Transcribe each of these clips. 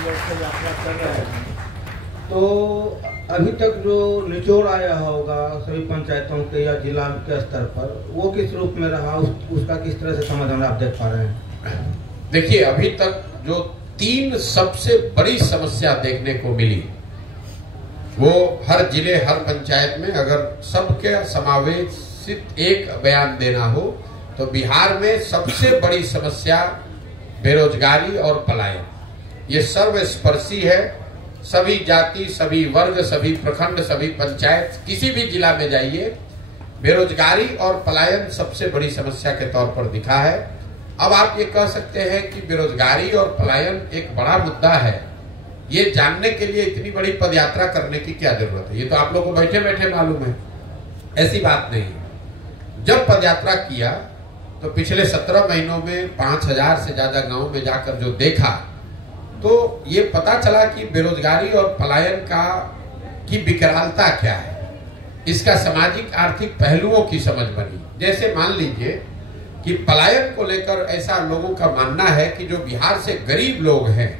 लोग से यात्रा कर रहे हैं, तो अभी तक जो निचोड़ आया होगा सभी पंचायतों के या जिला के स्तर पर, वो किस रूप में रहा, उसका किस तरह से समाधान आप देख पा रहे हैं? देखिए, अभी तक जो 3 सबसे बड़ी समस्या देखने को मिली, वो हर जिले हर पंचायत में अगर सबके समावेशित एक बयान देना हो तो बिहार में सबसे बड़ी समस्या बेरोजगारी और पलायन। ये सर्वस्पर्शी है। सभी जाति, सभी वर्ग, सभी प्रखंड, सभी पंचायत, किसी भी जिला में जाइए, बेरोजगारी और पलायन सबसे बड़ी समस्या के तौर पर दिखा है। अब आप ये कह सकते हैं कि बेरोजगारी और पलायन एक बड़ा मुद्दा है, ये जानने के लिए इतनी बड़ी पदयात्रा करने की क्या जरूरत है? ये तो आप लोगों को बैठे बैठे मालूम है। ऐसी बात नहीं है। जब पदयात्रा किया तो पिछले 17 महीनों में 5000 से ज्यादा गांव में जाकर जो देखा, तो ये पता चला कि बेरोजगारी और पलायन की विकरालता क्या है, इसका सामाजिक आर्थिक पहलुओं की समझ बनी। जैसे मान लीजिए कि पलायन को लेकर ऐसा लोगों का मानना है कि जो बिहार से गरीब लोग हैं,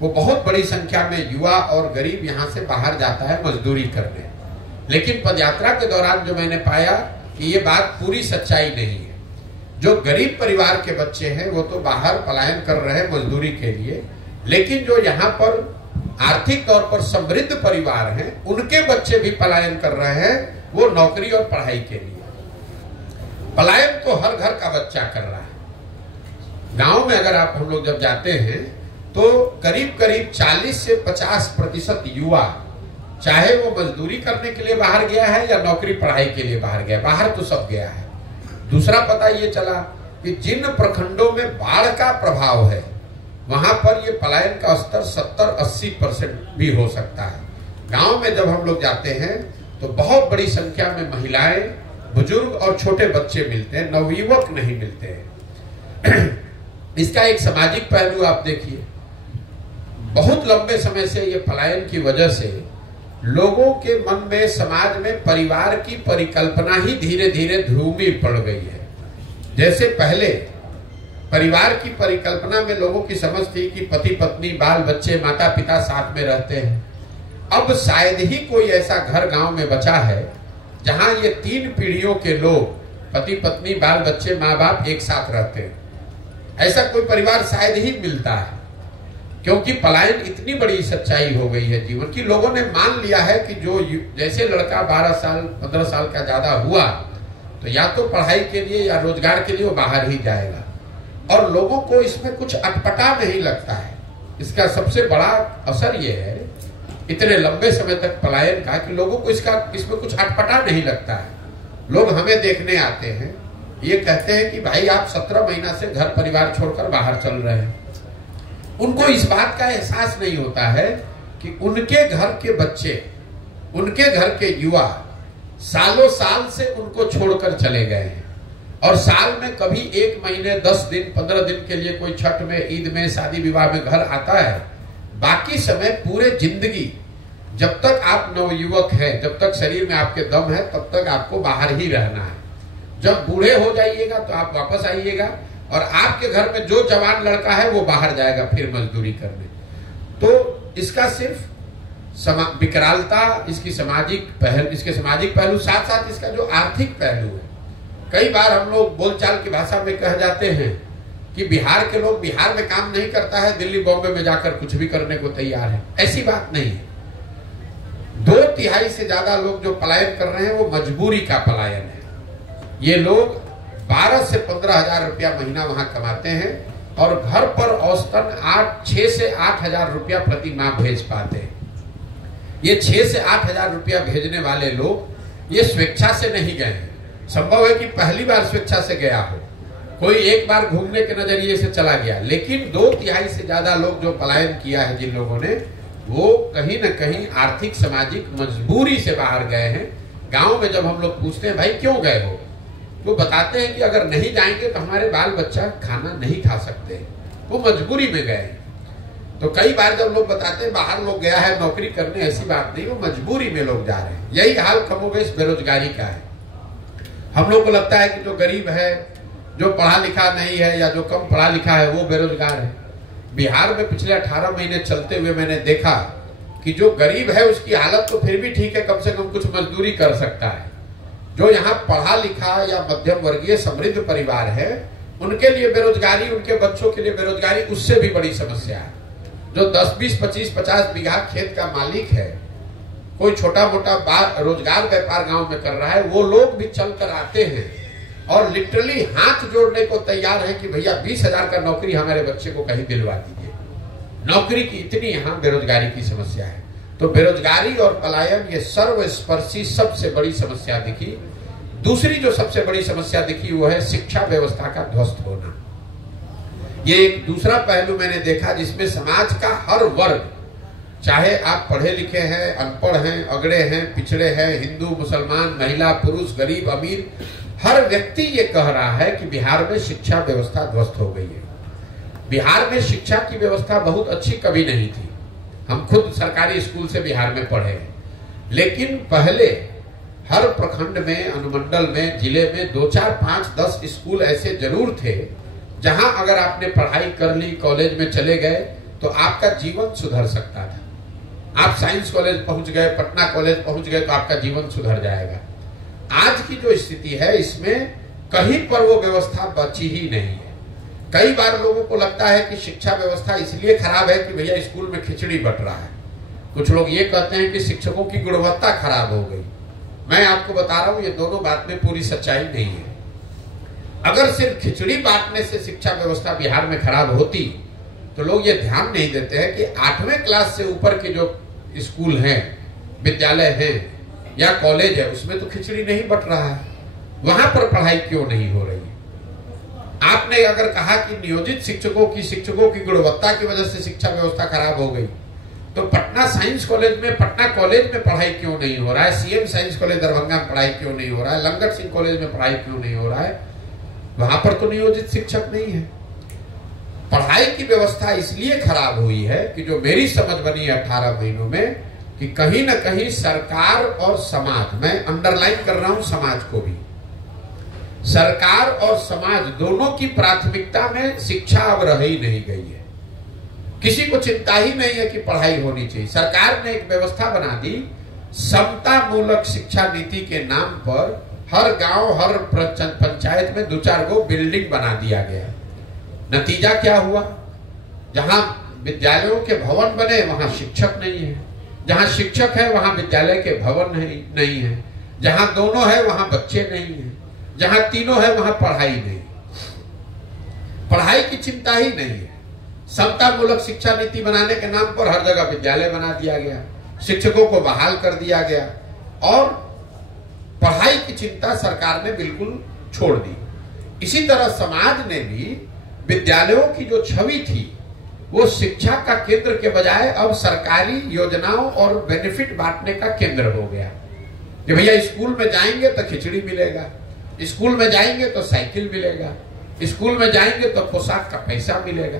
वो बहुत बड़ी संख्या में युवा और गरीब यहाँ से बाहर जाता है मजदूरी करने। लेकिन पदयात्रा के दौरान जो मैंने पाया कि ये बात पूरी सच्चाई नहीं है। जो गरीब परिवार के बच्चे हैं वो तो बाहर पलायन कर रहे हैं मजदूरी के लिए, लेकिन जो यहाँ पर आर्थिक तौर पर समृद्ध परिवार हैं, उनके बच्चे भी पलायन कर रहे हैं, वो नौकरी और पढ़ाई के लिए। पलायन तो हर घर का बच्चा कर रहा है। गांव में अगर आप हम लोग जब जाते हैं तो करीब करीब 40 से 50% युवा, चाहे वो मजदूरी करने के लिए बाहर गया है या नौकरी पढ़ाई के लिए बाहर गया, बाहर तो सब गया है। दूसरा पता ये चला कि जिन प्रखंडों में बाढ़ का प्रभाव है, वहां पर ये पलायन का स्तर 70-80% भी हो सकता है। गांव में जब हम लोग जाते हैं तो बहुत बड़ी संख्या में महिलाएं, बुजुर्ग और छोटे बच्चे मिलते हैं, नवयुवक नहीं मिलते हैं। इसका एक सामाजिक पहलू आप देखिए। बहुत लंबे समय से ये पलायन की वजह से लोगों के मन में, समाज में परिवार की परिकल्पना ही धीरे धीरे ध्रुवी पड़ गई है। जैसे पहले परिवार की परिकल्पना में लोगों की समझ थी कि पति पत्नी, बाल बच्चे, माता पिता साथ में रहते हैं। अब शायद ही कोई ऐसा घर गांव में बचा है जहां ये 3 पीढ़ियों के लोग, पति पत्नी, बाल बच्चे, माँ बाप एक साथ रहते हैं। ऐसा कोई परिवार शायद ही मिलता है, क्योंकि पलायन इतनी बड़ी सच्चाई हो गई है जीवन की। लोगों ने मान लिया है कि जो जैसे लड़का 12 साल 15 साल का ज्यादा हुआ तो या तो पढ़ाई के लिए या रोजगार के लिए वो बाहर ही जाएगा, और लोगों को इसमें कुछ अटपटा नहीं लगता है। इसका सबसे बड़ा असर ये है इतने लंबे समय तक पलायन का, कि लोगों को इसमें कुछ अटपटा नहीं लगता है। लोग हमें देखने आते हैं, ये कहते हैं कि भाई आप 17 महीना से घर परिवार छोड़कर बाहर चल रहे हैं। उनको इस बात का एहसास नहीं होता है कि उनके घर के बच्चे, उनके घर के युवा सालों साल से उनको छोड़कर चले गए हैं, और साल में कभी 1 महीने 10 दिन 15 दिन के लिए कोई छठ में, ईद में, शादी विवाह में घर आता है। बाकी समय पूरे जिंदगी, जब तक आप नवयुवक हैं, जब तक शरीर में आपके दम है, तब तक आपको बाहर ही रहना है। जब बूढ़े हो जाइएगा तो आप वापस आइएगा, और आपके घर में जो जवान लड़का है वो बाहर जाएगा फिर मजदूरी करने। तो इसका सिर्फ विकरालता, इसके सामाजिक पहलू, साथ साथ इसका जो आर्थिक पहलू है। कई बार हम लोग बोलचाल की भाषा में कह जाते हैं कि बिहार के लोग बिहार में काम नहीं करता है, दिल्ली बॉम्बे में जाकर कुछ भी करने को तैयार है। ऐसी बात नहीं है। 2/3 से ज्यादा लोग जो पलायन कर रहे हैं वो मजबूरी का पलायन है। ये लोग 12 से 15 हजार रुपया महीना वहां कमाते हैं, और घर पर औसतन 6 से 8 हजार रुपया प्रति माह भेज पाते हैं। ये 6 से 8 हजार रुपया भेजने वाले लोग ये स्वेच्छा से नहीं गए हैं। संभव है कि पहली बार स्वेच्छा से गया हो, कोई एक बार घूमने के नजरिए से चला गया, लेकिन 2/3 से ज्यादा लोग जो पलायन किया है जिन लोगों ने, वो कहीं न कहीं आर्थिक सामाजिक मजबूरी से बाहर गए हैं। गांव में जब हम लोग पूछते हैं भाई क्यों गए हो, वो बताते हैं कि अगर नहीं जाएंगे तो हमारे बाल बच्चा खाना नहीं खा सकते, वो मजबूरी में गए। तो कई बार जब लोग बताते हैं बाहर लोग गया है नौकरी करने, ऐसी बात नहीं, वो मजबूरी में लोग जा रहे हैं। यही हाल कमोबेश बेरोजगारी का है। हम लोग को लगता है कि जो गरीब है, जो पढ़ा लिखा नहीं है या जो कम पढ़ा लिखा है, वो बेरोजगार है। बिहार में पिछले 18 महीने चलते हुए मैंने देखा कि जो गरीब है उसकी हालत तो फिर भी ठीक है, कम से कम कुछ मजदूरी कर सकता है। जो यहाँ पढ़ा लिखा या मध्यम वर्गीय समृद्ध परिवार है उनके लिए बेरोजगारी, उनके बच्चों के लिए बेरोजगारी उससे भी बड़ी समस्या है। जो 10, 20, 25, 50 बीघा खेत का मालिक है, कोई छोटा मोटा रोजगार व्यापार गांव में कर रहा है, वो लोग भी चल कर आते हैं और लिटरली हाथ जोड़ने को तैयार है कि भैया 20,000 का नौकरी हमारे बच्चे को कहीं दिलवा दीजिए। नौकरी की इतनी यहाँ बेरोजगारी की समस्या है। तो बेरोजगारी और पलायन ये सर्वस्पर्शी सबसे बड़ी समस्या दिखी। दूसरी जो सबसे बड़ी समस्या दिखी वो है शिक्षा व्यवस्था का ध्वस्त होना। ये एक दूसरा पहलू मैंने देखा जिसमें समाज का हर वर्ग, चाहे आप पढ़े लिखे हैं, अनपढ़ हैं, अगड़े हैं, पिछड़े हैं, हिंदू, मुसलमान, महिला, पुरुष, गरीब, अमीर, हर व्यक्ति ये कह रहा है कि बिहार में शिक्षा व्यवस्था ध्वस्त हो गई है। बिहार में शिक्षा की व्यवस्था बहुत अच्छी कभी नहीं थी। हम खुद सरकारी स्कूल से बिहार में पढ़े हैं, लेकिन पहले हर प्रखंड में, अनुमंडल में, जिले में 2, 4, 5, 10 स्कूल ऐसे जरूर थे जहां अगर आपने पढ़ाई कर ली, कॉलेज में चले गए तो आपका जीवन सुधर सकता था। आप साइंस कॉलेज पहुंच गए, पटना कॉलेज पहुंच गए तो आपका जीवन सुधर जाएगा। आज की जो स्थिति है इसमें कहीं पर वो व्यवस्था बची ही नहीं है। कई बार लोगों को लगता है कि शिक्षा व्यवस्था इसलिए खराब है कि भैया स्कूल में खिचड़ी बट रहा है। कुछ लोग ये कहते हैं कि शिक्षकों की गुणवत्ता खराब हो गई। मैं आपको बता रहा हूं ये दोनों बात में पूरी सच्चाई नहीं है। अगर सिर्फ खिचड़ी बांटने से शिक्षा व्यवस्था बिहार में खराब होती तो लोग ये ध्यान नहीं देते हैं कि 8वें क्लास से ऊपर के जो स्कूल हैं, विद्यालय हैं या कॉलेज है, उसमें तो खिचड़ी नहीं बट रहा है। वहां पर पढ़ाई क्यों नहीं हो रही? आपने अगर कहा कि नियोजित शिक्षकों की गुणवत्ता की वजह से शिक्षा व्यवस्था खराब हो गई, तो पटना साइंस कॉलेज में, पटना कॉलेज में पढ़ाई क्यों नहीं हो रहा है? सीएम साइंस कॉलेज दरभंगा में पढ़ाई क्यों नहीं हो रहा है? लंगट सिंह कॉलेज में पढ़ाई क्यों नहीं हो रहा है? वहां पर तो नियोजित शिक्षक नहीं है। पढ़ाई की व्यवस्था इसलिए खराब हुई है कि जो मेरी समझ बनी है 18 महीनों में, कि कहीं ना कहीं सरकार और समाज, मैं अंडरलाइन कर रहा हूं समाज को भी, सरकार और समाज दोनों की प्राथमिकता में शिक्षा अब रह ही नहीं गई है। किसी को चिंता ही नहीं है कि पढ़ाई होनी चाहिए। सरकार ने एक व्यवस्था बना दी, समता मूलक शिक्षा नीति के नाम पर हर गांव, हर पंचायत में 2-4 गो बिल्डिंग बना दिया गया। नतीजा क्या हुआ? जहां विद्यालयों के भवन बने वहां शिक्षक नहीं है, जहां शिक्षक है वहां विद्यालय के भवन नहीं है, जहां दोनों है वहां बच्चे नहीं है, जहां तीनों है वहां पढ़ाई नहीं। पढ़ाई की चिंता ही नहीं है। समता मूलक शिक्षा नीति बनाने के नाम पर हर जगह विद्यालय बना दिया गया, शिक्षकों को बहाल कर दिया गया और पढ़ाई की चिंता सरकार ने बिल्कुल छोड़ दी। इसी तरह समाज ने भी विद्यालयों की जो छवि थी वो शिक्षा का केंद्र के बजाय अब सरकारी योजनाओं और बेनिफिट बांटने का केंद्र हो गया कि भैया स्कूल में जाएंगे तो खिचड़ी मिलेगा, स्कूल में जाएंगे तो साइकिल मिलेगा, स्कूल में जाएंगे तो पोशाक का पैसा मिलेगा,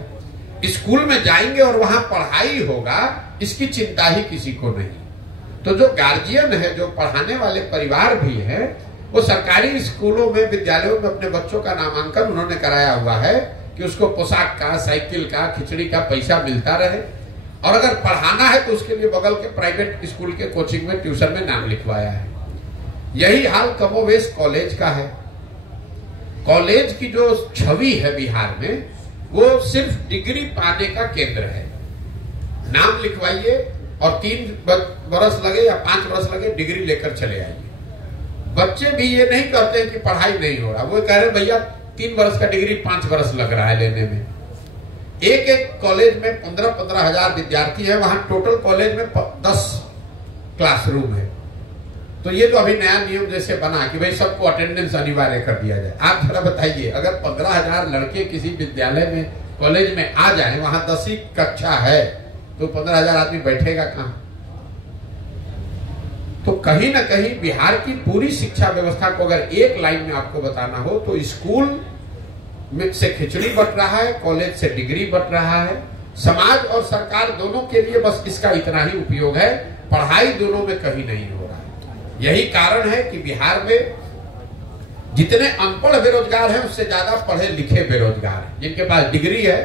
स्कूल में जाएंगे और वहां पढ़ाई होगा, इसकी चिंता ही किसी को नहीं। तो जो गार्जियन है, जो पढ़ाने वाले परिवार भी है, वो सरकारी स्कूलों में, विद्यालयों में अपने बच्चों का नामांकन उन्होंने कराया हुआ है कि उसको पोशाक का, साइकिल का, खिचड़ी का पैसा मिलता रहे। और अगर पढ़ाना है तो उसके लिए बगल के प्राइवेट स्कूल के कोचिंग में, ट्यूशन में नाम लिखवाया है। यही हाल कमोवेश कॉलेज का है। कॉलेज की जो छवि है बिहार में, वो सिर्फ डिग्री पाने का केंद्र है। नाम लिखवाइए और 3 बरस लगे या 5 बरस लगे, डिग्री लेकर चले आइए। बच्चे भी ये नहीं कहते कि पढ़ाई नहीं हो रहा, वो कह रहे भैया 3 बरस का डिग्री 5 बरस लग रहा है लेने में। एक कॉलेज में 15-15 हजार विद्यार्थी है, वहां टोटल कॉलेज में 10 क्लासरूम है। तो ये तो अभी नया नियम जैसे बना कि भाई सबको अटेंडेंस अनिवार्य कर दिया जाए। आप जरा बताइए, अगर 15,000 लड़के किसी विद्यालय में, कॉलेज में आ जाए, वहां 10वीं कक्षा है, तो 15,000 आदमी बैठेगा कहां? तो कहीं ना कहीं बिहार की पूरी शिक्षा व्यवस्था को अगर एक लाइन में आपको बताना हो तो स्कूल में से खिचड़ी बट रहा है, कॉलेज से डिग्री बट रहा है। समाज और सरकार दोनों के लिए बस इसका इतना ही उपयोग है, पढ़ाई दोनों में कहीं नहीं हो रहा है। यही कारण है कि बिहार में जितने अनपढ़ बेरोजगार हैं उससे ज्यादा पढ़े लिखे बेरोजगार हैं, जिनके पास डिग्री है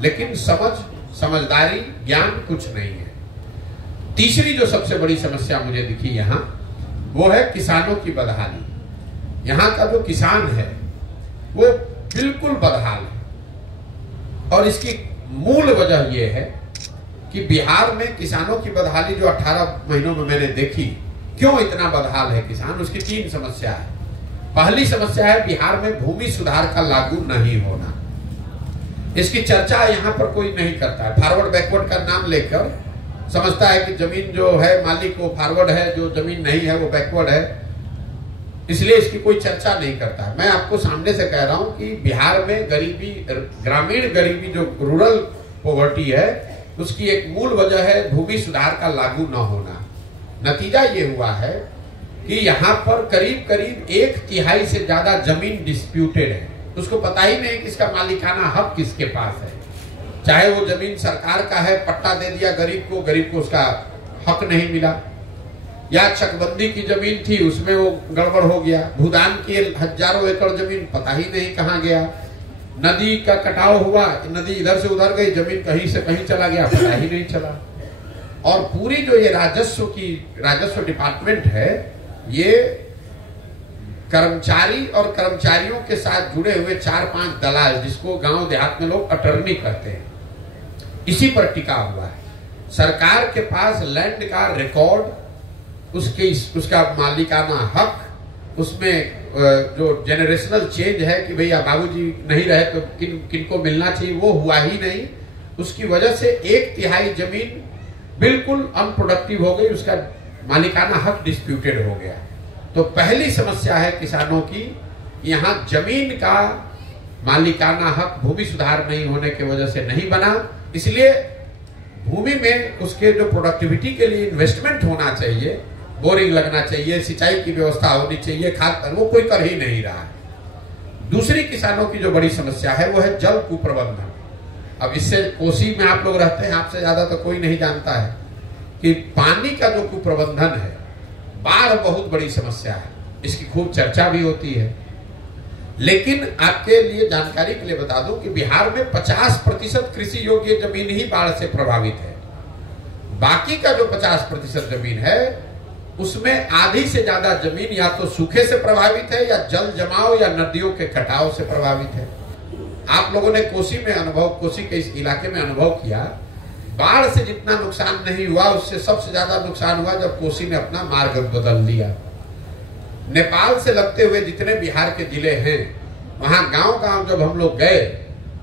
लेकिन समझ समझदारी, ज्ञान कुछ नहीं है। तीसरी जो सबसे बड़ी समस्या मुझे दिखी यहाँ, वो है किसानों की बदहाली। यहाँ का जो किसान है वो बिल्कुल बदहाल है, और इसकी मूल वजह यह है कि बिहार में किसानों की बदहाली जो 18 महीनों में मैंने देखी, क्यों इतना बदहाल है किसान, उसकी 3 समस्या है। पहली समस्या है बिहार में भूमि सुधार का लागू नहीं होना। इसकी चर्चा यहाँ पर कोई नहीं करता है। फॉरवर्ड बैकवर्ड का नाम लेकर समझता है कि जमीन जो है मालिक वो फॉरवर्ड है, जो जमीन नहीं है वो बैकवर्ड है, इसलिए इसकी कोई चर्चा नहीं करता है। मैं आपको सामने से कह रहा हूं कि बिहार में गरीबी, ग्रामीण गरीबी, जो रूरल पॉवर्टी है, उसकी एक मूल वजह है भूमि सुधार का लागू न होना। नतीजा ये हुआ है कि यहाँ पर करीब करीब 1/3 से ज्यादा जमीन डिस्प्यूटेड है। उसको पता ही नहीं कि इसका मालिकाना हक किसके पास है। चाहे वो जमीन सरकार का है, पट्टा दे दिया गरीब को उसका हक नहीं मिला, या चकबंदी की जमीन थी उसमें वो गड़बड़ हो गया, भूदान की हजारों एकड़ जमीन पता ही नहीं कहाँ गया, नदी का कटाव हुआ, नदी इधर से उधर गई, जमीन कहीं से कहीं चला गया, पता ही नहीं चला। और पूरी जो ये राजस्व डिपार्टमेंट है, ये कर्मचारी और कर्मचारियों के साथ जुड़े हुए 4-5 दलाल, जिसको गांव देहात में लोग अटर्नी कहते हैं, इसी पर टिका हुआ है। सरकार के पास लैंड का रिकॉर्ड, उसका मालिकाना हक, उसमें जो जेनरेशनल चेंज है कि भैया बाबूजी नहीं रहे तो किनको मिलना चाहिए, वो हुआ ही नहीं। उसकी वजह से 1/3 जमीन बिल्कुल अनप्रोडक्टिव हो गई, उसका मालिकाना हक डिस्प्यूटेड हो गया। तो पहली समस्या है किसानों की, यहाँ जमीन का मालिकाना हक भूमि सुधार नहीं होने की वजह से नहीं बना, इसलिए भूमि में उसके जो प्रोडक्टिविटी के लिए इन्वेस्टमेंट होना चाहिए, बोरिंग लगना चाहिए, सिंचाई की व्यवस्था होनी चाहिए, खाद, वो कोई कर ही नहीं रहा है। दूसरी किसानों की जो बड़ी समस्या है वो है जल कुप्रबंधन। अब इससे कोसी में आप लोग रहते हैं, आपसे ज्यादा तो कोई नहीं जानता है कि पानी का जो कुप्रबंधन है, बाढ़ बहुत बड़ी समस्या है, इसकी खूब चर्चा भी होती है। लेकिन आपके लिए जानकारी के लिए बता दूं कि बिहार में 50% कृषि योग्य जमीन ही बाढ़ से प्रभावित है। बाकी का जो 50% जमीन है, उसमें आधी से ज्यादा जमीन या तो सूखे से प्रभावित है, या जल जमाव या नदियों के कटाव से प्रभावित है। आप लोगों ने कोसी के इस इलाके में अनुभव किया, बाढ़ से जितना नुकसान नहीं हुआ, उससे सबसे ज्यादा नुकसान हुआ जब कोसी ने अपना मार्ग बदल दिया। नेपाल से लगते हुए जितने बिहार के जिले हैं, वहां गांव जब हम लोग गए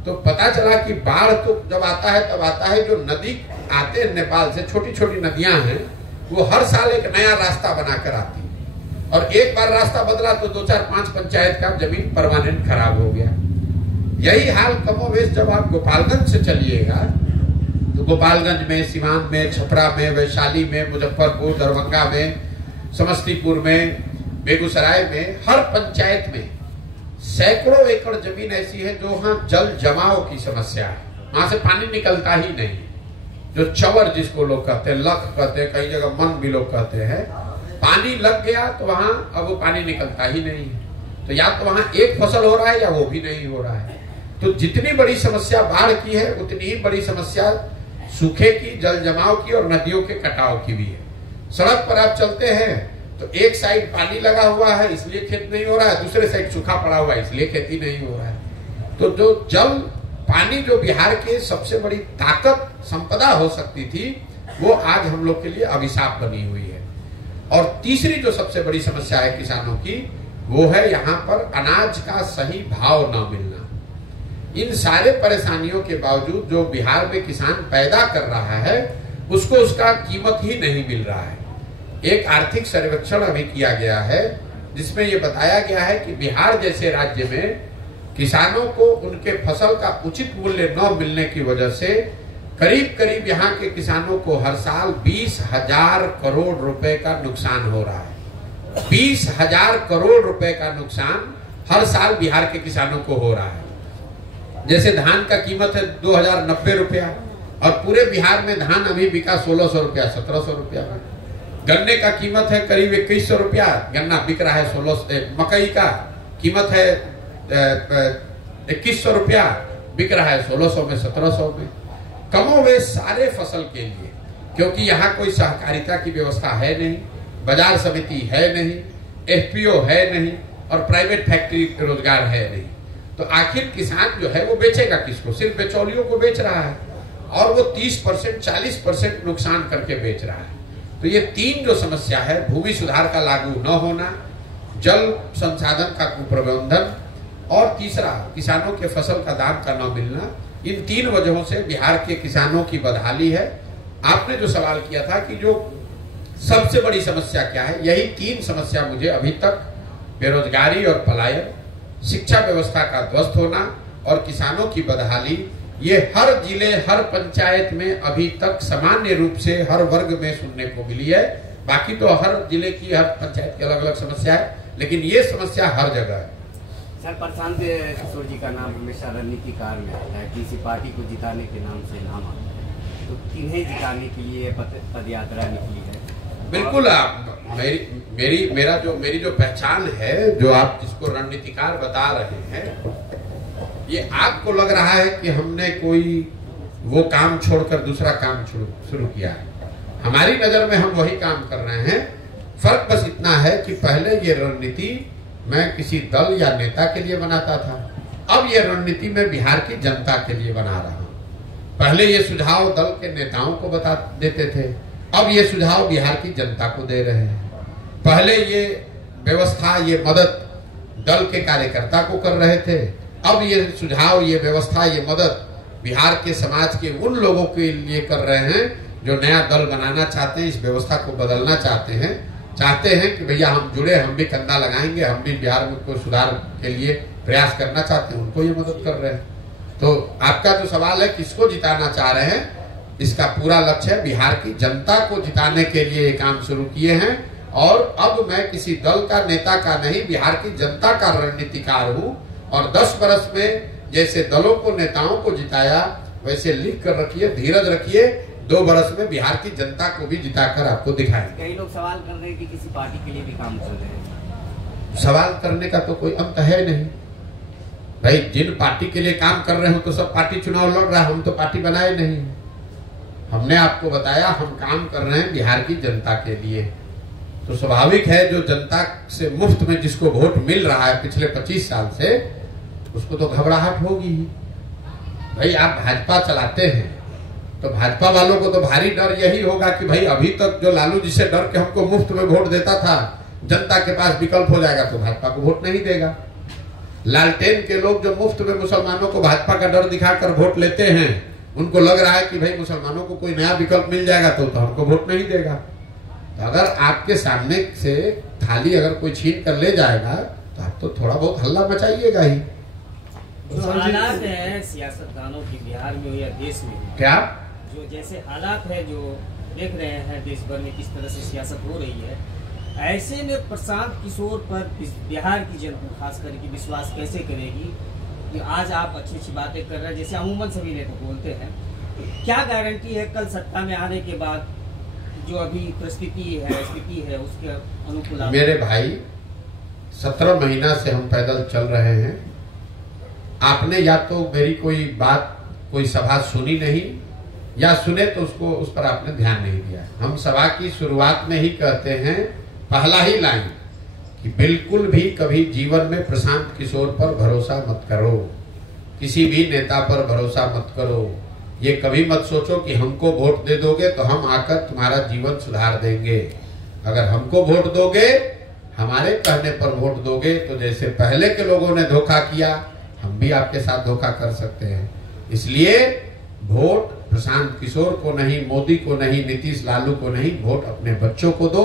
तो पता चला कि बाढ़ तो जब आता है तब आता है, जो नदी आते हैं नेपाल से, छोटी छोटी नदियां हैं, वो हर साल एक नया रास्ता बनाकर आती है, और एक बार रास्ता बदला तो 2-4-5 पंचायत का जमीन परमानेंट खराब हो गया। यही हाल कमोवेश जब आप गोपालगंज से चलिएगा, तो गोपालगंज में, सिवान में, छपरा में, वैशाली में, मुजफ्फरपुर, दरभंगा में, समस्तीपुर में, बेगूसराय में, हर पंचायत में सैकड़ों एकड़ जमीन ऐसी है जो वहां जल जमाव की समस्या है, वहां से पानी निकलता ही नहीं। जो चवर जिसको लोग कहते हैं, लख कहते हैं, कई जगह मन भी लोग कहते हैं, पानी लग गया तो वहां अब वो पानी निकलता ही नहीं है। तो या तो वहां एक फसल हो रहा है या वो भी नहीं हो रहा है। तो जितनी बड़ी समस्या बाढ़ की है, उतनी ही बड़ी समस्या सूखे की, जल जमाव की और नदियों के कटाव की भी है। सड़क पर आप चलते हैं तो एक साइड पानी लगा हुआ है इसलिए खेत नहीं हो रहा है, दूसरे साइड सूखा पड़ा हुआ है इसलिए खेती नहीं हो रहा है। तो जो जल पानी जो बिहार के सबसे बड़ी ताकत संपदा हो सकती थी, वो आज हम लोग के लिए अभिशाप बनी हुई है। और तीसरी जो सबसे बड़ी समस्या है किसानों की, वो है यहाँ पर अनाज का सही भाव न मिलना। इन सारे परेशानियों के बावजूद जो बिहार में किसान पैदा कर रहा है, उसको उसका कीमत ही नहीं मिल रहा है। एक आर्थिक सर्वेक्षण अभी किया गया है जिसमें यह बताया गया है कि बिहार जैसे राज्य में किसानों को उनके फसल का उचित मूल्य न मिलने की वजह से करीब यहाँ के किसानों को हर साल 20,000 करोड़ रुपए का नुकसान हो रहा है। 20,000 करोड़ रुपए का नुकसान हर साल बिहार के किसानों को हो रहा है। जैसे धान का कीमत है 2,090 रुपया, और पूरे बिहार में धान अभी बिका 1,600 रुपया, 1,700 रुपया। गन्ने का कीमत है करीब 2,100 रुपया, गन्ना बिक रहा है 1600। मकई का कीमत है 2,100 रुपया, बिक रहा है 1,600 में, 1,700 में। कमोवेश सारे फसल के लिए, क्योंकि यहाँ कोई सहकारिता की व्यवस्था है नहीं, बाजार समिति है नहीं, एफपीओ है नहीं और प्राइवेट फैक्ट्री रोजगार है नहीं, तो आखिर किसान जो है वो बेचेगा किसको? सिर्फ बिचौलियों को बेच रहा है और वो 30% 40% नुकसान करके बेच रहा है। तो ये तीन जो समस्या है, भूमि सुधार का लागू न होना, जल संसाधन का कुप्रबंधन और तीसरा किसानों के फसल का दाम का न मिलना, इन तीन वजहों से बिहार के किसानों की बदहाली है। आपने जो सवाल किया था कि जो सबसे बड़ी समस्या क्या है, यही तीन समस्या मुझे अभी तक, बेरोजगारी और पलायन, शिक्षा व्यवस्था का ध्वस्त होना और किसानों की बदहाली, ये हर जिले हर पंचायत में अभी तक सामान्य रूप से हर वर्ग में सुनने को मिली है। बाकी तो हर जिले की हर पंचायत की अलग अलग समस्या है, लेकिन ये समस्या हर जगह है। सर, प्रशांत किशोर जी का नाम हमेशा रणनीतिकार में आता है, किसी पार्टी को जिताने के नाम से नाम आता है, तो किन्हें जिताने के लिए पद यात्रा निकली है? बिल्कुल, मेरी जो पहचान है, जो आप जिसको रणनीतिकार बता रहे हैं, ये आपको लग रहा है कि हमने कोई वो काम छोड़कर दूसरा काम शुरू किया है। हमारी नजर में हम वही काम कर रहे हैं। फर्क बस इतना है कि पहले ये रणनीति मैं किसी दल या नेता के लिए बनाता था, अब ये रणनीति मैं बिहार की जनता के लिए बना रहा हूं। पहले ये सुझाव दल के नेताओं को बता देते थे, अब ये सुझाव बिहार की जनता को दे रहे हैं। पहले ये व्यवस्था, ये मदद दल के कार्यकर्ता को कर रहे थे, अब ये सुझाव, ये व्यवस्था, ये मदद बिहार के समाज के उन लोगों के लिए कर रहे हैं जो नया दल बनाना चाहते हैं, इस व्यवस्था को बदलना चाहते हैं कि भैया हम जुड़े, हम भी कंधा लगाएंगे, हम भी बिहार में कोई सुधार के लिए प्रयास करना चाहते हैं, उनको ये मदद कर रहे हैं। तो आपका जो सवाल है किसको जिताना चाह रहे हैं, इसका पूरा लक्ष्य है बिहार की जनता को जिताने के लिए ये काम शुरू किए हैं। और अब मैं किसी दल का नेता का नहीं, बिहार की जनता का रणनीतिकार हूँ। और 10 वर्ष में जैसे दलों को, नेताओं को जिताया, वैसे लिख कर रखिए, धीरज रखिए, 2 वर्ष में बिहार की जनता को भी जिताकर आपको दिखाएंगे। कई लोग सवाल कर रहे हैं कि किसी पार्टी के लिए भी काम कर रहे हैं। सवाल करने का तो कोई अंत है नहीं भाई। जिन पार्टी के लिए काम कर रहे हो तो सब पार्टी चुनाव लड़ रहा है, हम तो पार्टी बनाए नहीं। हमने आपको बताया हम काम कर रहे हैं बिहार की जनता के लिए। तो स्वाभाविक है जो जनता से मुफ्त में जिसको वोट मिल रहा है पिछले 25 साल से, उसको तो घबराहट होगी ही। भाई आप भाजपा चलाते हैं तो भाजपा वालों को तो भारी डर यही होगा कि भाई अभी तक जो लालू जी से डर के हमको मुफ्त में वोट देता था, जनता के पास विकल्प हो जाएगा तो भाजपा को वोट नहीं देगा। लालटेन के लोग जो मुफ्त में मुसलमानों को भाजपा का डर दिखाकर वोट लेते हैं, उनको लग रहा है कि भाई मुसलमानों को कोई नया विकल्प मिल जाएगा तो हमको वोट नहीं देगा। तो अगर आपके सामने से थाली अगर कोई छीन कर ले जाएगा तो आप तो थोड़ा बहुत हल्ला मचाइएगा ही। जो हालात है सियासतदानों की बिहार में हो या देश में, क्या जो जैसे हालात है जो देख रहे हैं देश भर में किस तरह से सियासत हो रही है, ऐसे में प्रशांत किशोर पर बिहार की जनता खास करके विश्वास कैसे करेगी कि आज आप अच्छी अच्छी बातें कर रहे हैं जैसे अमूमन सभी नेता बोलते हैं, क्या गारंटी है कल सत्ता में आने के बाद जो अभी परिस्थिति है उसके अनुकूल? मेरे भाई 17 महीना से हम पैदल चल रहे हैं। आपने या तो मेरी कोई बात, कोई सभा सुनी नहीं, या सुने तो उस पर आपने ध्यान नहीं दिया। हम सभा की शुरुआत में ही कहते हैं, पहला ही लाइन, कि बिल्कुल भी कभी जीवन में प्रशांत किशोर पर भरोसा मत करो, किसी भी नेता पर भरोसा मत करो। ये कभी मत सोचो कि हमको वोट दे दोगे तो हम आकर तुम्हारा जीवन सुधार देंगे। अगर हमको वोट दोगे, हमारे कहने पर वोट दोगे, तो जैसे पहले के लोगों ने धोखा किया, हम भी आपके साथ धोखा कर सकते हैं। इसलिए वोट प्रशांत किशोर को नहीं, मोदी को नहीं, नीतीश लालू को नहीं, वोट अपने बच्चों को दो,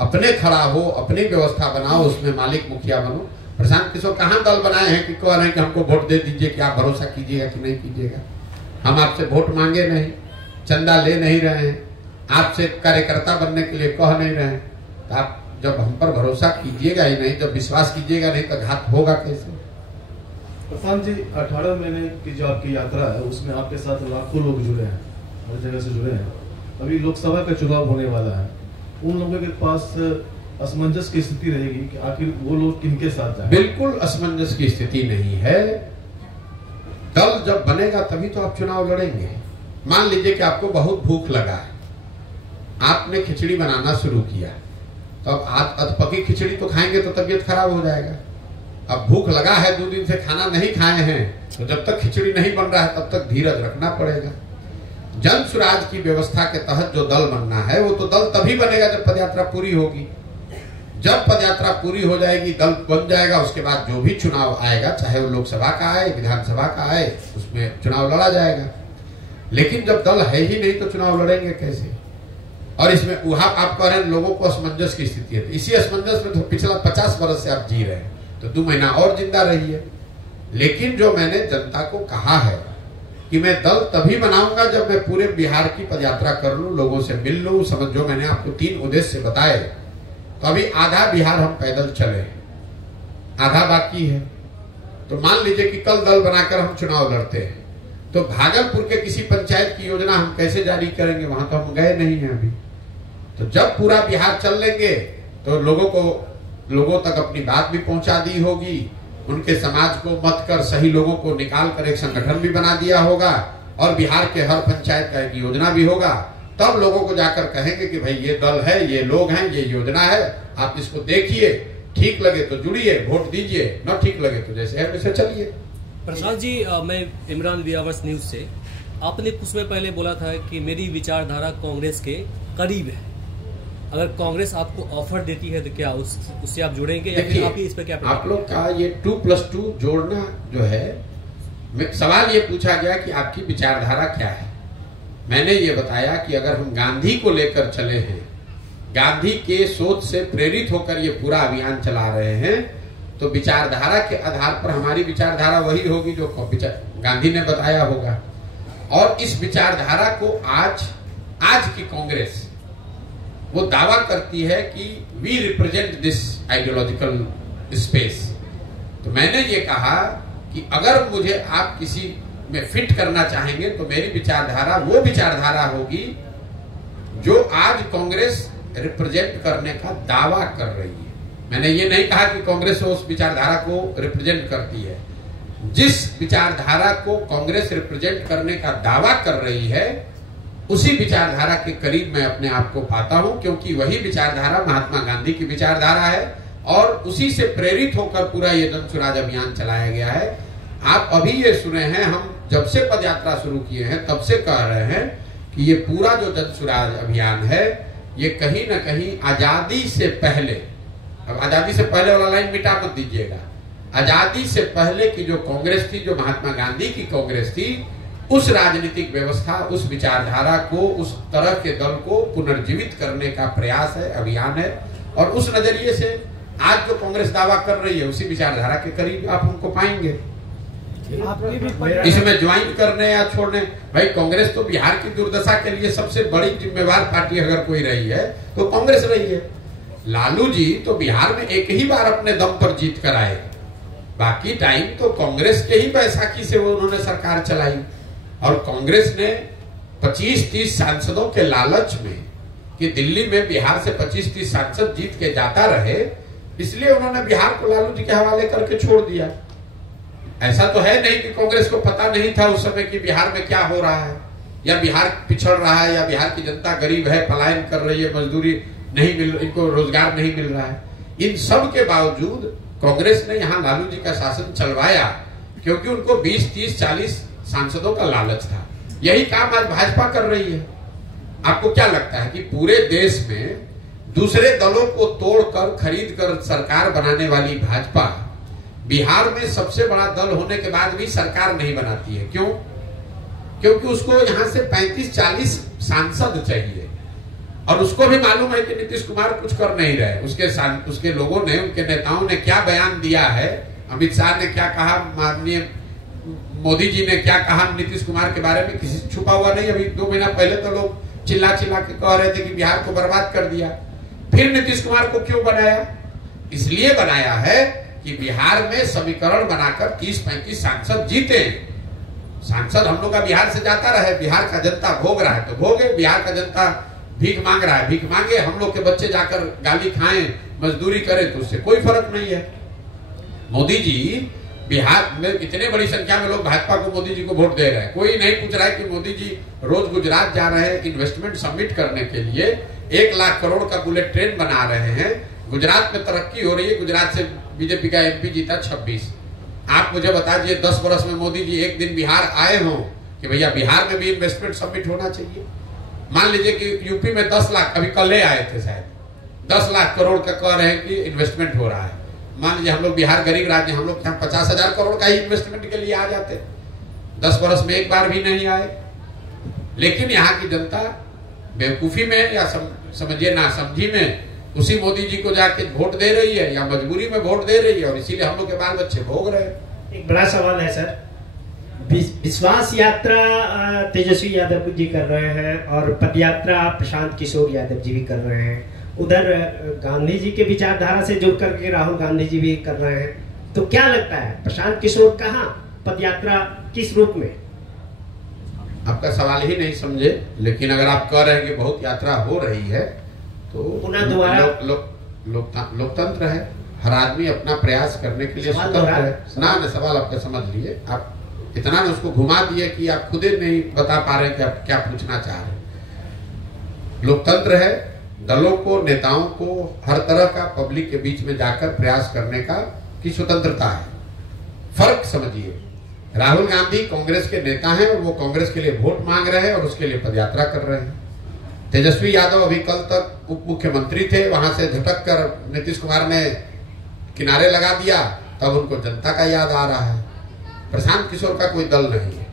अपने खड़ा हो, अपनी व्यवस्था बनाओ, उसमें मालिक मुखिया बनो। प्रशांत किशोर कहाँ दल बनाए हैं कि कह रहे हैं कि हमको वोट दे दीजिए, कि आप भरोसा कीजिएगा कि नहीं कीजिएगा। हम आपसे वोट मांगे नहीं, चंदा ले नहीं रहे हैं, आपसे कार्यकर्ता बनने के लिए कह नहीं रहे हैं। तो आप जब हम पर भरोसा कीजिएगा ही नहीं, जब विश्वास कीजिएगा नहीं, तो घात होगा कैसे? प्रशांत जी, 18 महीने की जो आपकी यात्रा है उसमें आपके साथ लाखों लोग जुड़े हैं, हर जगह से जुड़े हैं। अभी लोकसभा का चुनाव होने वाला है, उन लोगों के पास असमंजस की स्थिति रहेगी कि आखिर वो लोग किनके साथ जाएं? बिल्कुल असमंजस की स्थिति नहीं है। दल जब बनेगा तभी तो आप चुनाव लड़ेंगे। मान लीजिए कि आपको बहुत भूख लगा है, आपने खिचड़ी बनाना शुरू किया, तो अब आप अधपकी खिचड़ी तो खाएंगे तो तबीयत खराब हो जाएगा। अब भूख लगा है, 2 दिन से खाना नहीं खाए हैं, तो जब तक खिचड़ी नहीं बन रहा है तब तक धीरज रखना पड़ेगा। जन सुराज की व्यवस्था के तहत जो दल बनना है वो तो दल तभी बनेगा जब पदयात्रा पूरी होगी। जब पदयात्रा पूरी हो जाएगी, दल बन जाएगा, उसके बाद जो भी चुनाव आएगा, चाहे वो लोकसभा का आए, विधानसभा का आए, उसमें चुनाव लड़ा जाएगा। लेकिन जब दल है ही नहीं तो चुनाव लड़ेंगे कैसे? और इसमें वहां आप कह रहे हैं लोगों को असमंजस की स्थिति है, इसी असमंजस में तो पिछला 50 वर्ष से आप जी रहे हैं, तो 2 महीना और जिंदा रहिए। लेकिन जो मैंने जनता को कहा है कि मैं दल तभी बनाऊंगा जब मैं पूरे बिहार की पदयात्रा कर लूं, लोगों से मिल लूं, समझो मैंने आपको 3 उद्देश्य बताए। तो अभी आधा बिहार हम पैदल चले, आधा बाकी है। तो मान लीजिए कि कल दल बनाकर हम चुनाव लड़ते हैं, तो भागलपुर के किसी पंचायत की योजना हम कैसे जारी करेंगे? वहां तो हम गए नहीं हैं अभी। तो जब पूरा बिहार चल लेंगे तो लोगों तक अपनी बात भी पहुंचा दी होगी, उनके समाज को मत कर सही लोगों को निकाल कर एक संगठन भी बना दिया होगा, और बिहार के हर पंचायत का एक योजना भी होगा। तब लोगों को जाकर कहेंगे कि भाई ये दल है, ये लोग हैं, ये योजना है, आप इसको देखिए, ठीक लगे तो जुड़िए, वोट दीजिए, न ठीक लगे तो जैसे है वैसे चलिए। प्रशांत जी, मैं इमरान व्यावर्स न्यूज से। आपने कुछ समय पहले बोला था कि मेरी विचारधारा कांग्रेस के करीब है, अगर कांग्रेस आपको ऑफर देती है तो क्या उससे आप जुड़ेंगे या फिर आप इस पर क्या? आप लोग का ये 2+2 जोड़ना जो है, सवाल ये पूछा गया कि आपकी विचारधारा क्या है। मैंने ये बताया कि अगर हम गांधी को लेकर चले हैं, गांधी के सोच से प्रेरित होकर ये पूरा अभियान चला रहे हैं, तो विचारधारा के आधार पर हमारी विचारधारा वही होगी जो गांधी ने बताया होगा। और इस विचारधारा को आज की कांग्रेस वो दावा करती है कि we represent this ideological space. तो मैंने ये कहा कि अगर मुझे आप किसी में फिट करना चाहेंगे तो मेरी विचारधारा वो विचारधारा होगी जो आज कांग्रेस रिप्रेजेंट करने का दावा कर रही है। मैंने ये नहीं कहा कि कांग्रेस उस विचारधारा को रिप्रेजेंट करती है। जिस विचारधारा को कांग्रेस रिप्रेजेंट करने का दावा कर रही है उसी विचारधारा के करीब मैं अपने आप को पाता हूं, क्योंकि वही विचारधारा महात्मा गांधी की विचारधारा है और उसी से प्रेरित होकर पूरा ये जन सुराज अभियान चलाया गया है। आप अभी ये सुने हैं, हम जब से पदयात्रा शुरू किए हैं तब से कह रहे हैं कि ये पूरा जो जन सुराज अभियान है ये कहीं ना कहीं आजादी से पहले, अब आजादी से पहले वाला लाइन मिटा मत दीजिएगा, आजादी से पहले की जो कांग्रेस थी, जो महात्मा गांधी की कांग्रेस थी, उस राजनीतिक व्यवस्था, उस विचारधारा को, उस तरह के दल को पुनर्जीवित करने का प्रयास है, अभियान है। और उस नजरिए से आज जो कांग्रेस दावा कर रही है उसी विचारधारा के करीब आप उनको पाएंगे। इसमें ज्वाइन करने या छोड़ने, भाई कांग्रेस तो बिहार की दुर्दशा के लिए सबसे बड़ी जिम्मेवार पार्टी अगर कोई रही है तो कांग्रेस रही है। लालू जी तो बिहार में एक ही बार अपने दम पर जीत कर आए, बाकी टाइम तो कांग्रेस के ही बैसाखी से वो उन्होंने सरकार चलाई। और कांग्रेस ने 25-30 सांसदों के लालच में कि दिल्ली में बिहार से 25-30 सांसद जीत के जाता रहे, इसलिए उन्होंने बिहार को लालू जी के हवाले करके छोड़ दिया। ऐसा तो है नहीं कि कांग्रेस को पता नहीं था उस समय कि बिहार में क्या हो रहा है, या बिहार पिछड़ रहा है, या बिहार की जनता गरीब है, पलायन कर रही है, मजदूरी नहीं मिल, इनको रोजगार नहीं मिल रहा है। इन सब के बावजूद कांग्रेस ने यहाँ लालू जी का शासन चलवाया क्योंकि उनको 20-30-40 सांसदों का लालच था। यही काम आज भाजपा कर रही है। आपको क्या लगता है कि पूरे देश में दूसरे दलों को तोड़कर खरीद कर सरकार बनाने वाली भाजपा बिहार में सबसे बड़ा दल होने के बाद भी सरकार नहीं बनाती है? क्यों? क्योंकि उसको यहां से 35-40 सांसद चाहिए और उसको भी मालूम है कि नीतीश कुमार कुछ कर नहीं रहे। उसके लोगों ने, उनके नेताओं ने क्या बयान दिया है, अमित शाह ने क्या कहा, माननीय मोदी जी ने क्या कहा नीतीश कुमार के बारे में, किसी से छुपा हुआ नहीं। अभी 2 महीना पहले तो लोग चिल्ला के कह रहे थे कि बिहार को बर्बाद कर दिया। फिर नीतीश कुमार को क्यों बनाया? इसलिए बनाया है कि बिहार में समीकरण बनाकर 30-35 सांसद जीते। सांसद हम लोग का बिहार से जाता रहे, बिहार का जनता भोग रहा है तो भोगे, बिहार का जनता भीख मांग रहा है भीख मांगे, हम लोग के बच्चे जाकर गाली खाएं, मजदूरी करें तो उससे कोई फर्क नहीं है। मोदी जी बिहार में इतने बड़ी संख्या में लोग भाजपा को, मोदी जी को वोट दे रहे हैं। कोई नहीं पूछ रहा है कि मोदी जी रोज गुजरात जा रहे हैं इन्वेस्टमेंट सबमिट करने के लिए, 1 लाख करोड़ का बुलेट ट्रेन बना रहे हैं। गुजरात में तरक्की हो रही है। गुजरात से बीजेपी का एमपी जीता 26। आप मुझे बता दीजिए 10 वर्ष में मोदी जी एक दिन बिहार आए हों कि भैया बिहार में भी इन्वेस्टमेंट सबमिट होना चाहिए। मान लीजिए कि यूपी में 10 लाख, अभी कल ही आए थे शायद, 10 लाख करोड़ का कह रहे हैं कि इन्वेस्टमेंट हो रहा है। मान लीजिए हम लोग बिहार गरीब राज्य, हम लोग यहाँ 50,000 करोड़ का ही इन्वेस्टमेंट के लिए आ जाते, 10 वर्ष में एक बार भी नहीं आए। लेकिन यहाँ की जनता बेवकूफी में या समझिए ना समझी में उसी मोदी जी को जाके वोट दे रही है या मजबूरी में वोट दे रही है, और इसीलिए हम लोग के बाल बच्चे भोग रहे हैं। एक बड़ा सवाल है सर, विश्वास यात्रा तेजस्वी यादव जी कर रहे हैं और पद यात्रा प्रशांत किशोर यादव जी भी कर रहे हैं। उधर गांधी जी के विचारधारा से जुड़ करके राहुल गांधी जी भी कर रहे हैं। तो क्या लगता है प्रशांत किशोर कहाँ, पद यात्रा किस रूप में? आपका सवाल ही नहीं समझे, लेकिन अगर आप कह रहे हैं कि बहुत यात्रा हो रही है तो पुनः दोबारा लोकतंत्र है, हर आदमी अपना प्रयास करने के लिए स्वतंत्र है ना। सवाल आपका समझ लिए, आप इतना ने उसको घुमा दिए कि आप खुद ही नहीं बता पा रहे कि आप क्या पूछना चाह रहे हैं। लोकतंत्र है, दलों को, नेताओं को हर तरह का पब्लिक के बीच में जाकर प्रयास करने का की स्वतंत्रता है। फर्क समझिए, राहुल गांधी कांग्रेस के नेता हैं और वो कांग्रेस के लिए वोट मांग रहे हैं और उसके लिए पदयात्रा कर रहे हैं। तेजस्वी यादव अभी कल तक उप मुख्यमंत्री थे, वहां से झटक कर नीतीश कुमार ने किनारे लगा दिया, तब उनको जनता का याद आ रहा है। प्रशांत किशोर का कोई दल नहीं है,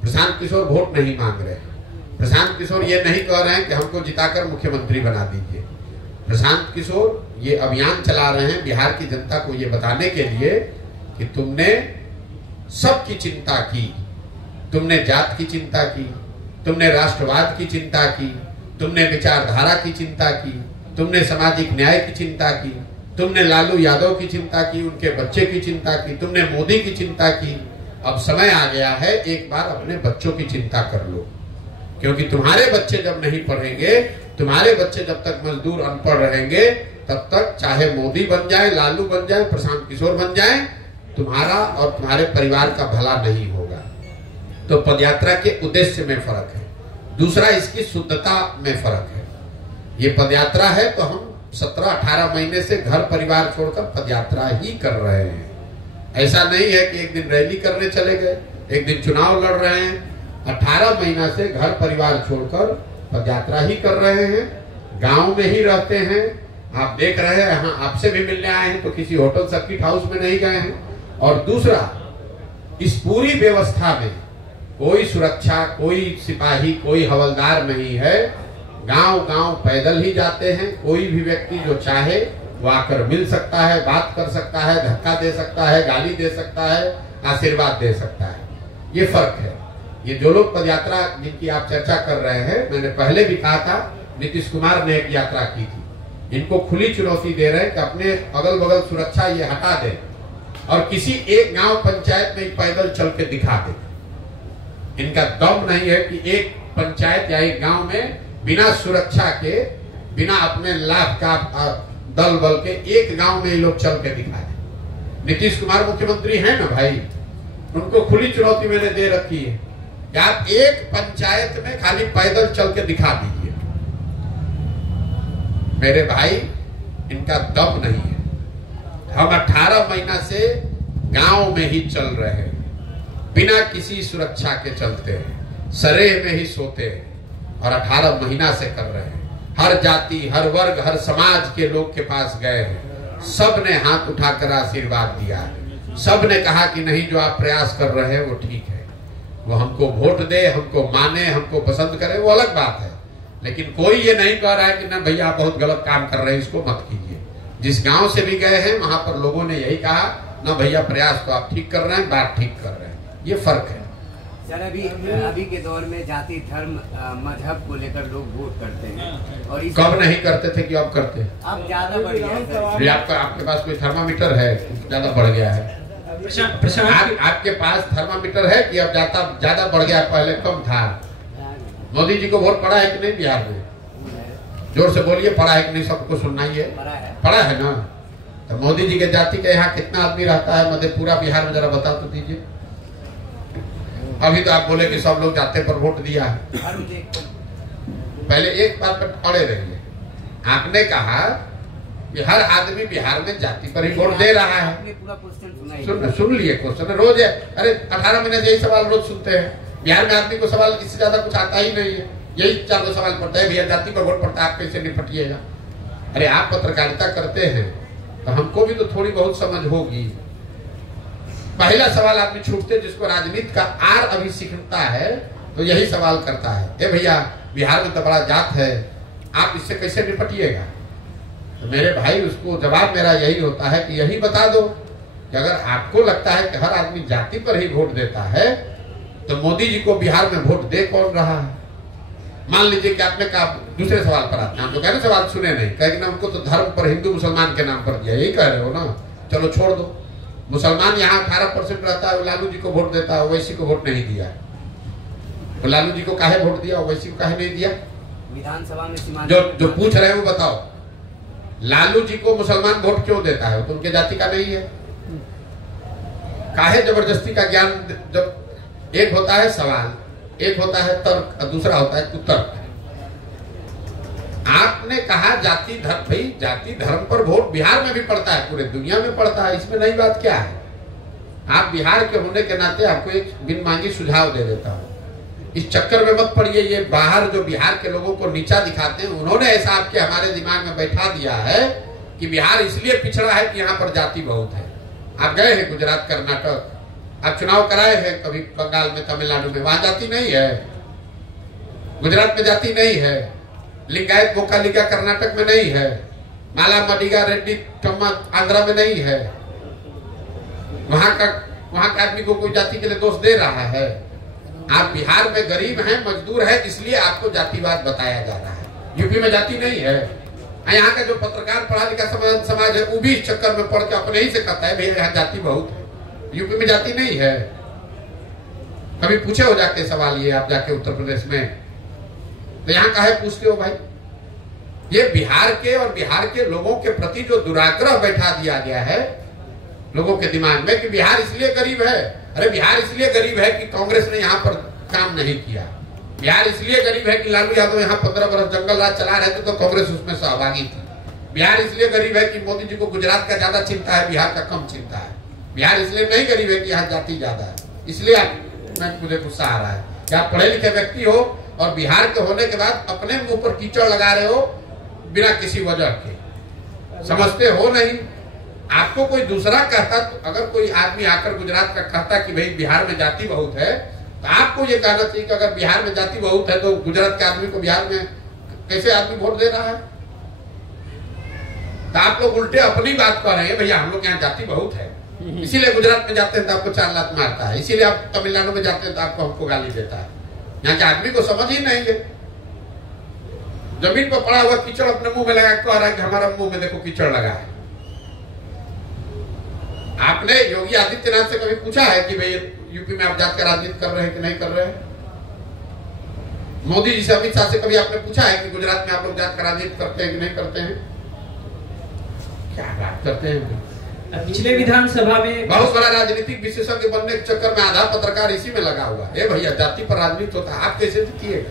प्रशांत किशोर वोट नहीं मांग रहे हैं, प्रशांत किशोर ये नहीं कह रहे हैं कि हमको जिताकर मुख्यमंत्री बना दीजिए। प्रशांत किशोर ये अभियान चला रहे हैं बिहार की जनता को ये बताने के लिए कि तुमने सबकी चिंता की, तुमने जात की चिंता की, तुमने राष्ट्रवाद की चिंता की, तुमने विचारधारा की चिंता की, तुमने सामाजिक न्याय की चिंता की, तुमने लालू यादव की चिंता की, उनके बच्चे की चिंता की, तुमने मोदी की चिंता की। अब समय आ गया है, एक बार अपने बच्चों की चिंता कर लो, क्योंकि तुम्हारे बच्चे जब नहीं पढ़ेंगे, तुम्हारे बच्चे जब तक मजदूर अनपढ़ रहेंगे, तब तक चाहे मोदी बन जाए, लालू बन जाए, प्रशांत किशोर बन जाए, तुम्हारा और तुम्हारे परिवार का भला नहीं होगा। तो पदयात्रा के उद्देश्य में फर्क है। दूसरा, इसकी शुद्धता में फर्क है। ये पदयात्रा है तो हम 17-18 महीने से घर परिवार छोड़कर पदयात्रा ही कर रहे हैं। ऐसा नहीं है कि एक दिन रैली करने चले गए, एक दिन चुनाव लड़ रहे हैं। 18 महीना से घर परिवार छोड़कर पदयात्रा ही कर रहे हैं, गांव में ही रहते हैं। आप देख रहे हैं, हाँ आपसे भी मिलने आए हैं तो किसी होटल सर्किट हाउस में नहीं गए हैं। और दूसरा, इस पूरी व्यवस्था में कोई सुरक्षा, कोई सिपाही, कोई हवलदार नहीं है। गांव-गांव पैदल ही जाते हैं। कोई भी व्यक्ति जो चाहे वो आकर मिल सकता है, बात कर सकता है, धक्का दे सकता है, गाली दे सकता है, आशीर्वाद दे सकता है। ये फर्क है। ये जो लोग पदयात्रा जिनकी आप चर्चा कर रहे हैं, मैंने पहले भी कहा था, नीतीश कुमार ने एक यात्रा की थी। इनको खुली चुनौती दे रहे हैं कि अपने अगल बगल सुरक्षा ये हटा दें और किसी एक गांव पंचायत में पैदल चल के दिखा दें। इनका दम नहीं है कि एक पंचायत या एक गांव में बिना सुरक्षा के, बिना अपने लाभ का दल बल के एक गांव में ये लोग चल के दिखा दें। नीतीश कुमार मुख्यमंत्री हैं ना भाई, उनको खुली चुनौती मैंने दे रखी है कि आप एक पंचायत में खाली पैदल चल के दिखा दीजिए। मेरे भाई, इनका दम नहीं है। हम 18 महीना से गांव में ही चल रहे हैं, बिना किसी सुरक्षा के चलते हैं, सरेह में ही सोते हैं और 18 महीना से कर रहे हैं। हर जाति, हर वर्ग, हर समाज के लोग के पास गए हैं। सब ने हाथ उठाकर आशीर्वाद दिया है। सब ने कहा कि नहीं, जो आप प्रयास कर रहे हैं वो ठीक है। वो हमको वोट दे, हमको माने, हमको पसंद करे, वो अलग बात है। लेकिन कोई ये नहीं कह रहा है कि ना भैया आप बहुत गलत काम कर रहे हैं, इसको मत कीजिए। जिस गांव से भी गए हैं वहां पर लोगों ने यही कहा, ना भैया प्रयास तो आप ठीक कर रहे हैं, बात ठीक कर रहे हैं। ये फर्क है। सर, अभी के दौर में जाति, धर्म, मजहब को लेकर लोग वोट करते हैं और कब नहीं करते थे कि अब करते हैं? अब ज्यादा बढ़ गया है। आपके पास कोई थर्मामीटर है? ज्यादा बढ़ गया है। आपके पास थर्मामीटर है कि अब ज्यादा बढ़ गया? पहले कम था। मोदी जी को वोट पड़ा है कि नहीं बिहार में? जोर से बोलिए, पड़ा है कि नहीं? सबको सुनना ही है। पड़ा है ना? तो मोदी जी के जाति के यहाँ कितना आदमी रहता है मधेपुरा बिहार में, जरा बता तो दीजिए। अभी तो आप बोले कि सब लोग जाते पर वोट दिया है। पहले एक बात पर अड़े रहिए, आपने कहा कि हर आदमी बिहार में जाति पर ही वोट दे रहा है। सुन लिए क्वेश्चन रोज है, अरे 18 महीने से यही सवाल रोज सुनते हैं। बिहार में आदमी को सवाल इससे ज्यादा कुछ आता ही नहीं है, यही 4 सवाल पड़ता है, भैया जाति पर वोट पड़ता है, आप कैसे निपटिएगा। अरे आप पत्रकारिता करते हैं तो हमको भी तो थोड़ी बहुत समझ होगी। पहला सवाल आदमी छूटते जिसको राजनीति का आर अभी सीखता है तो यही सवाल करता है, ए भैया बिहार में तो बड़ा जात है, आप इससे कैसे निपटिएगा। तो मेरे भाई उसको जवाब मेरा यही होता है कि यही बता दो कि अगर आपको लगता है कि हर आदमी जाति पर ही वोट देता है तो मोदी जी को बिहार में वोट दे कौन रहा है। मान लीजिए कि आपने कहा, दूसरे सवाल पर आते हैं, हम तो कह रहे सवाल सुने नहीं, कहेंगे ना हमको तो धर्म पर हिंदू मुसलमान के नाम पर दिया, यही कह रहे हो ना, चलो छोड़ दो। मुसलमान यहाँ 18% रहता है, वो लालू जी को वोट देता है, ओवैसी को वोट नहीं दिया। तो लालू जी को काहे वोट दिया, ओवैसी को काहे नहीं दिया। विधानसभा में जो पूछ रहे हैं वो बताओ, लालू जी को मुसलमान वोट क्यों देता है, तो उनके जाति का नहीं है। काहे जबरदस्ती का ज्ञान, जब एक होता है सवाल, एक होता है तर्क और दूसरा होता है कुतर्क। आपने कहा जाति धर्म, भाई जाति धर्म पर वोट बिहार में भी पड़ता है, पूरे दुनिया में पड़ता है, इसमें नई बात क्या है। आप बिहार के होने के नाते आपको एक बिन मांगी सुझाव दे देता हूं, इस चक्कर में मत पड़िए। ये बाहर जो बिहार के लोगों को नीचा दिखाते हैं, उन्होंने ऐसा आपके हमारे दिमाग में बैठा दिया है कि बिहार इसलिए पिछड़ा है कि यहाँ पर जाति बहुत है। आप गए हैं गुजरात, कर्नाटक, आप चुनाव कराए हैं कभी बंगाल में, तमिलनाडु में, वहां जाति नहीं है। गुजरात में जाति नहीं है, लिंगायत बोकालिका कर्नाटक में नहीं है, माला मडिगा रेड्डी कम्मा आंध्रा में नहीं है। वहां का आदमी को कोई जाति के लिए दोष दे रहा है। आप बिहार में गरीब हैं, मजदूर है, इसलिए आपको जातिवाद बताया जा रहा है। यूपी में जाति नहीं है। यहाँ का जो पत्रकार पढ़ा लिखा समाज है वो भी इस चक्कर में पढ़ के अपने ही से कहता है भैया यहाँ जाति बहुत है, यूपी में जाति नहीं है। कभी पूछे हो जाके सवाल ये, आप जाके उत्तर प्रदेश में, तो यहाँ काहे पूछते हो भाई। ये बिहार के और बिहार के लोगों के प्रति जो दुराग्रह बैठा दिया गया है लोगों के दिमाग में कि बिहार इसलिए गरीब है। अरे बिहार इसलिए गरीब है कि कांग्रेस ने यहाँ पर काम नहीं किया। बिहार इसलिए गरीब है कि लालू यादव यहाँ 15 वर्ष जंगल राज चला रहे थे तो कांग्रेस उसमें सहभागी थी। बिहार इसलिए गरीब है कि मोदी जी को गुजरात का ज्यादा चिंता है, बिहार का कम चिंता है। बिहार इसलिए नहीं गरीब है कि यहाँ जाति ज्यादा है। इसलिए मुझे गुस्सा आ रहा है कि आप पढ़े लिखे व्यक्ति हो और बिहार के होने के बाद अपने मुंह पर कीचड़ लगा रहे हो बिना किसी वजह के। समझते हो नहीं। आपको कोई दूसरा कहता, तो अगर कोई आदमी आकर गुजरात का कहता कि भाई बिहार में जाति बहुत है, तो आपको ये कहना चाहिए कि अगर बिहार में जाति बहुत है तो गुजरात के आदमी को बिहार में कैसे आदमी वोट दे रहा है। तो आप लोग उल्टे अपनी बात कर रहे हैं, भैया हम लोग यहाँ जाति बहुत है इसीलिए गुजरात में जाते हैं तो आपको 4 लात मारता है, इसीलिए आप तमिलनाडु में जाते हैं तो आपको हमको गाली देता है। यहाँ के आदमी को समझ ही नहीं है। जमीन पर पड़ा हुआ कीचड़ अपने मुंह में लगा के कह रहा है कि हमारा मुंह में देखो कीचड़ लगा है। आपने योगी आदित्यनाथ से कभी पूछा है कि भाई यूपी में आप जात का राजनीति कर रहे हैं कि नहीं कर रहे हैं? मोदी जी से, अमित शाह से कभी आपने पूछा है कि गुजरात में आप लोग जात का राजनीति करते हैं कि नहीं करते हैं? क्या बात करते हैं। पिछले विधानसभा में बहुत बड़ा राजनीतिक विशेषज्ञ बनने के चक्कर में आधा पत्रकार इसी में लगा हुआ है। भैया जाति पर राजनीति होता है, आप कैसे जीतिएगा?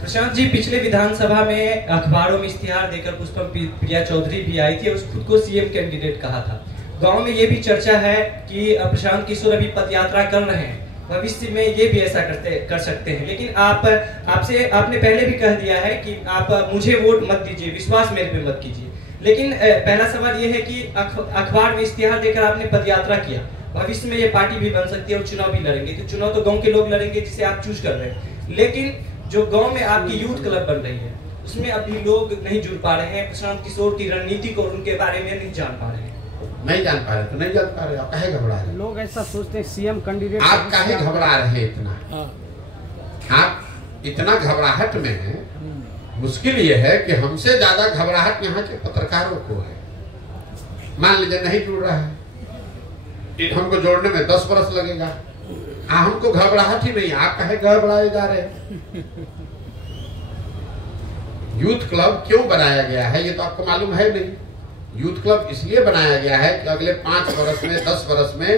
प्रशांत जी, पिछले विधानसभा में अखबारों में इश्तिहार देकर पुष्पम प्रिया चौधरी भी आई थी और खुद को सीएम कैंडिडेट कहा था। गांव में ये भी चर्चा है कि प्रशांत किशोर अभी पदयात्रा कर रहे हैं, भविष्य में ये भी ऐसा कर सकते हैं। लेकिन आपने पहले भी कह दिया है कि आप मुझे वोट मत दीजिए, विश्वास मेरे पे मत कीजिए। लेकिन पहला सवाल ये है कि अखबार में इश्तिहार देकर आपने पदयात्रा किया, भविष्य में ये पार्टी भी बन सकती है और चुनाव भी लड़ेंगे, तो चुनाव तो गांव के लोग लड़ेंगे जिसे आप चूज कर रहे हैं। लेकिन जो गांव में आपकी यूथ क्लब बन रही है उसमें अभी लोग नहीं जुड़ पा रहे हैं, प्रशांत किशोर की रणनीति को उनके बारे में नहीं जान पा रहे हैं। नहीं जान पा रहे तो नहीं जान पा रहे, आप काहे घबरा रहे? लोग ऐसा सोचते हैं सीएम कैंडिडेट, आप काहे घबरा रहे इतना? आप इतना घबराहट में हैं। मुश्किल ये है कि हमसे ज्यादा घबराहट यहाँ के पत्रकारों को है। मान लीजिए नहीं जुड़ रहा है, हमको जोड़ने में 10 वर्ष लगेगा, हमको घबराहट ही नहीं, आप काहे घबराए जा रहे हैं? यूथ क्लब क्यों बनाया गया है ये तो आपको मालूम है नहीं, यूथ क्लब इसलिए बनाया गया है कि अगले 5 वर्ष में 10 वर्ष में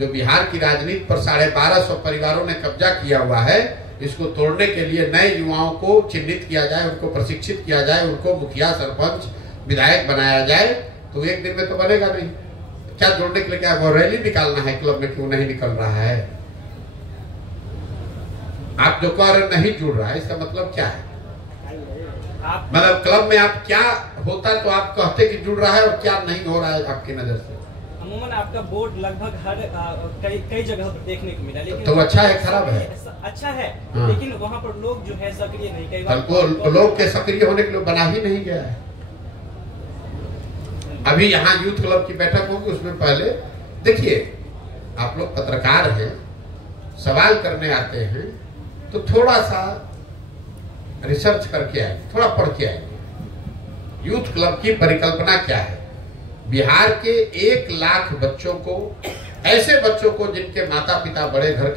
जो बिहार की राजनीति पर 1250 परिवारों ने कब्जा किया हुआ है, इसको तोड़ने के लिए नए युवाओं को चिन्हित किया जाए, उनको प्रशिक्षित किया जाए, उनको मुखिया, सरपंच, विधायक बनाया जाए। तो एक दिन में तो बनेगा नहीं। क्या जोड़ने के लिए क्या वो रैली निकालना है क्लब में, क्यों नहीं निकल रहा है? आप जो कह रहे नहीं जुड़ रहा है, इसका मतलब क्या है? मतलब क्लब में आप क्या होता तो आप कहते कि जुड़ रहा है, और क्या नहीं हो रहा है आपकी नजर से? अमूमन आपका बोर्ड लगभग हर कई जगह पर देखने को मिला, लेकिन तो अच्छा है खराब है? अच्छा है, हाँ। लेकिन वहाँ पर लोग जो है सक्रिय नहीं, कई बार लोग के सक्रिय होने के लिए बना ही नहीं गया है। अभी यहाँ यूथ क्लब की बैठक होगी, उसमें पहले देखिए, आप लोग पत्रकार हैं, सवाल करने आते हैं, तो थोड़ा सा रिसर्च करके आए, थोड़ा पढ़ के आए। यूथ क्लब की परिकल्पना क्या है? बिहार के 1 लाख बच्चों को, ऐसे बच्चों को जिनके माता पिता बड़े घर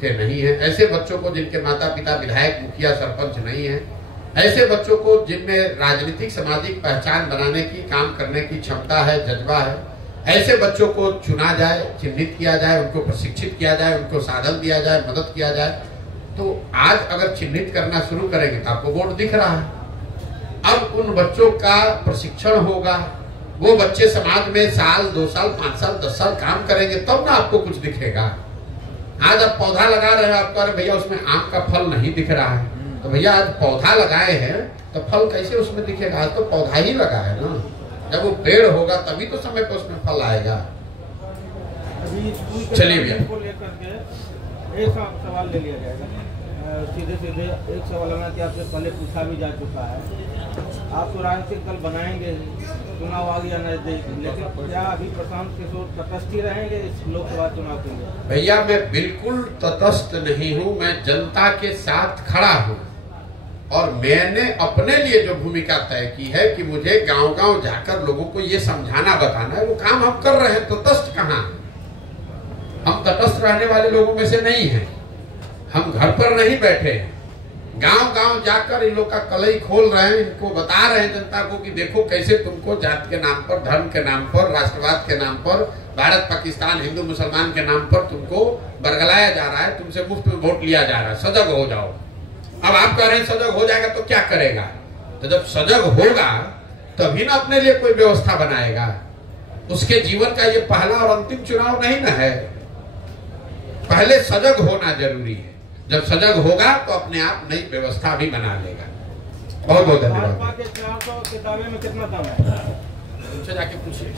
के नहीं हैं, ऐसे बच्चों को जिनके माता पिता विधायक, मुखिया, सरपंच नहीं हैं, ऐसे बच्चों को जिनमें राजनीतिक सामाजिक पहचान बनाने की, काम करने की क्षमता है, जज्बा है, ऐसे बच्चों को चुना जाए, चिन्हित किया जाए, उनको प्रशिक्षित किया जाए, उनको साधन दिया जाए, मदद किया जाए। तो आज अगर चिन्हित करना शुरू करेंगे तो आपको बोर्ड दिख रहा है। अब उन बच्चों का प्रशिक्षण होगा, वो बच्चे समाज में साल, 2 साल, 5 साल, 10 साल काम करेंगे, तब ना आपको कुछ दिखेगा। आज आप पौधा लगा रहे हैं, आप कह रहे भैया उसमें आम का फल नहीं दिख रहा है, तो भैया आज पौधा लगाए हैं तो फल कैसे उसमें दिखेगा? आज तो पौधा ही लगा है ना। जब वो पेड़ होगा तभी तो समय पर उसमें फल आएगा। चलिए भैया, एक सवाल ले लिया जाएगा। सीधे एक सवाल है कि आपसे पहले पूछा भी जा चुका है, आप तो राजनीतिक दल बनाएंगे, चुनाव आ गया नजदीक, लेकिन क्या अभी प्रशांत किशोर तटस्थ ही रहेंगे इस लोकसभा चुनाव के लिए? भैया मैं बिल्कुल तटस्थ नहीं हूँ, मैं जनता के साथ खड़ा हूँ, और मैंने अपने लिए जो भूमिका तय की है कि मुझे गांव-गांव जाकर लोगों को ये समझाना, बताना है, वो काम हम कर रहे हैं। तटस्थ कहाँ? हम तटस्थ रहने वाले लोगों में से नहीं हैं। हम घर पर नहीं बैठे हैं, गांव-गांव जाकर इन लोग का कलई खोल रहे हैं, इनको बता रहे हैं जनता को कि देखो कैसे तुमको जात के नाम पर, धर्म के नाम पर, राष्ट्रवाद के नाम पर, भारत पाकिस्तान, हिंदू मुसलमान के नाम पर तुमको बरगलाया जा रहा है, तुमसे मुफ्त में वोट लिया जा रहा है। सजग हो जाओ। अब आप कह रहे हैं सजग हो जाएगा तो क्या करेगा? तो जब सजग होगा तभी ना अपने लिए कोई व्यवस्था बनाएगा। उसके जीवन का ये पहला और अंतिम चुनाव नहीं ना है। पहले सजग होना जरूरी है। जब सजग होगा तो अपने आप नई व्यवस्था भी बना लेगा। बहुत बहुत धन्यवाद। भाजपा के 400 के दावे में कितना दम है? उनसे जाके पूछिए।